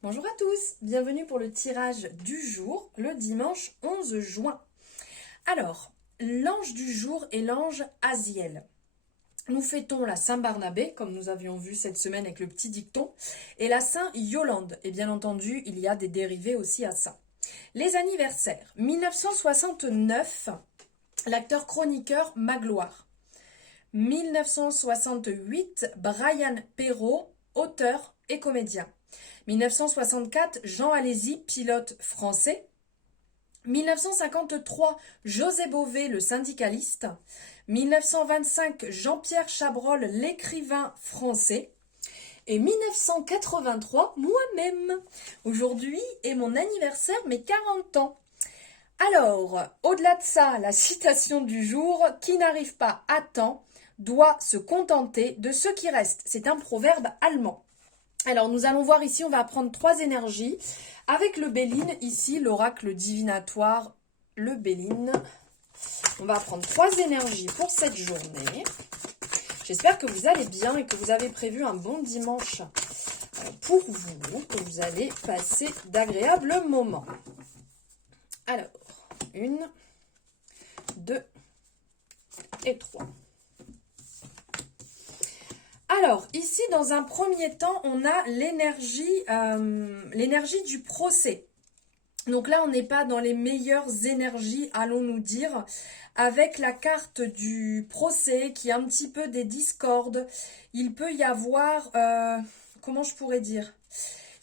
Bonjour à tous, bienvenue pour le tirage du jour, le dimanche 11 juin. Alors, l'ange du jour est l'ange Aziel. Nous fêtons la Saint-Barnabé, comme nous avions vu cette semaine avec le petit dicton, et la Saint-Yolande. Et bien entendu, il y a des dérivés aussi à ça. Les anniversaires. 1969, l'acteur chroniqueur Magloire. 1968, Brian Perrault, auteur et comédien. 1964, Jean Alési, pilote français. 1953, José Bové, le syndicaliste. 1925, Jean-Pierre Chabrol, l'écrivain français. Et 1983, moi-même. Aujourd'hui est mon anniversaire, mes 40 ans. Alors, au-delà de ça, la citation du jour, qui n'arrive pas à temps doit se contenter de ce qui reste. C'est un proverbe allemand. Alors, nous allons voir ici, on va apprendre 3 énergies. Avec le Béline, ici, l'oracle divinatoire, le Béline. On va apprendre 3 énergies pour cette journée. J'espère que vous allez bien et que vous avez prévu un bon dimanche pour vous, que vous allez passer d'agréables moments. Alors, 1, 2 et 3. Alors, ici, dans un premier temps, on a l'énergie du procès. Donc là, on n'est pas dans les meilleures énergies, allons-nous dire, avec la carte du procès qui est un petit peu des discordes. Il peut y avoir, comment je pourrais dire ?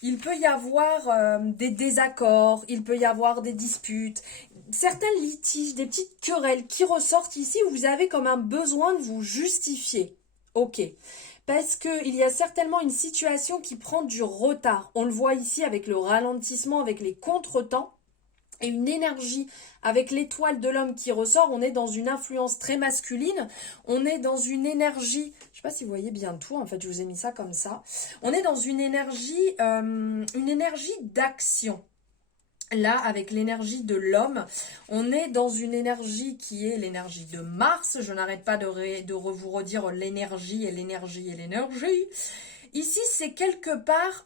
Il peut y avoir des désaccords, il peut y avoir des disputes, certains litiges, des petites querelles qui ressortent ici où vous avez comme un besoin de vous justifier. Ok. Parce qu'il y a certainement une situation qui prend du retard. On le voit ici avec le ralentissement, avec les contretemps. Et une énergie avec l'étoile de l'homme qui ressort. On est dans une influence très masculine. On est dans une énergie... Je ne sais pas si vous voyez bien tout. En fait, je vous ai mis ça comme ça. On est dans une énergie d'action. Là, avec l'énergie de l'homme, on est dans une énergie qui est l'énergie de Mars. Je n'arrête pas de vous redire l'énergie et l'énergie et l'énergie. Ici, c'est quelque part...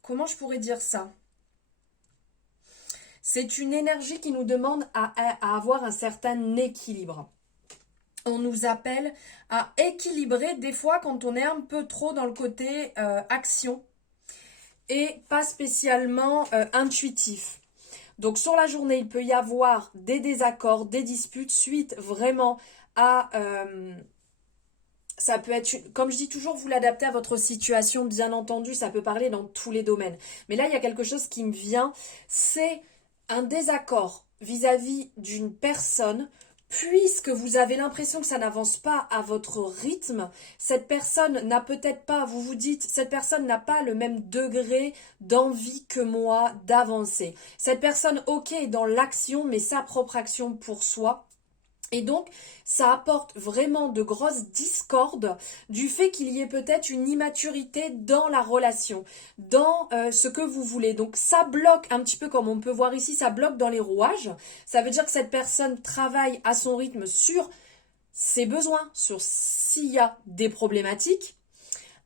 comment je pourrais dire ça ? C'est une énergie qui nous demande à avoir un certain équilibre. On nous appelle à équilibrer des fois quand on est un peu trop dans le côté action et pas spécialement intuitif. Donc sur la journée, il peut y avoir des désaccords, des disputes suite vraiment à... ça peut être, comme je dis toujours, vous l'adaptez à votre situation, bien entendu, ça peut parler dans tous les domaines. Mais là, il y a quelque chose qui me vient, c'est un désaccord vis-à-vis d'une personne. Puisque vous avez l'impression que ça n'avance pas à votre rythme, cette personne n'a peut-être pas, vous vous dites, cette personne n'a pas le même degré d'envie que moi d'avancer. Cette personne, ok, est dans l'action, mais sa propre action pour soi. Et donc, ça apporte vraiment de grosses discordes du fait qu'il y ait peut-être une immaturité dans la relation, dans ce que vous voulez. Donc, ça bloque un petit peu comme on peut voir ici, ça bloque dans les rouages. Ça veut dire que cette personne travaille à son rythme sur ses besoins, sur s'il y a des problématiques.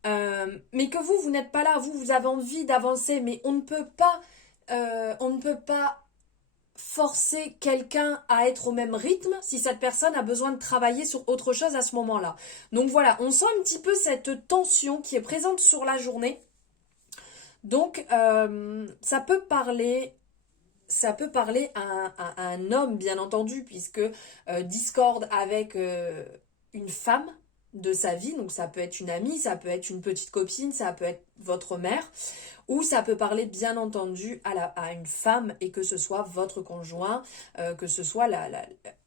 Mais que vous n'êtes pas là, vous avez envie d'avancer, mais on ne peut pas forcer quelqu'un à être au même rythme si cette personne a besoin de travailler sur autre chose à ce moment-là. Donc voilà, on sent un petit peu cette tension qui est présente sur la journée. Donc ça peut parler à un homme, bien entendu, puisque discorde avec une femme de sa vie, donc ça peut être une amie, ça peut être une petite copine, ça peut être votre mère, ou ça peut parler bien entendu à une femme et que ce soit votre conjoint, que ce soit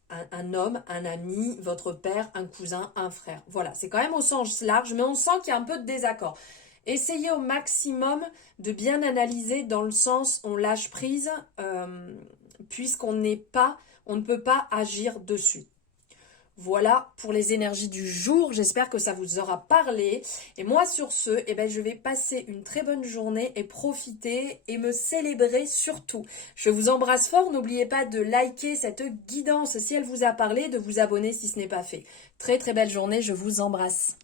un homme, un ami, votre père, un cousin, un frère. Voilà, c'est quand même au sens large, mais on sent qu'il y a un peu de désaccord. Essayez au maximum de bien analyser dans le sens on lâche prise puisqu'on on ne peut pas agir dessus. Voilà pour les énergies du jour, j'espère que ça vous aura parlé. Et moi sur ce, je vais passer une très bonne journée et profiter et me célébrer surtout. Je vous embrasse fort, n'oubliez pas de liker cette guidance si elle vous a parlé, de vous abonner si ce n'est pas fait. Très très belle journée, je vous embrasse.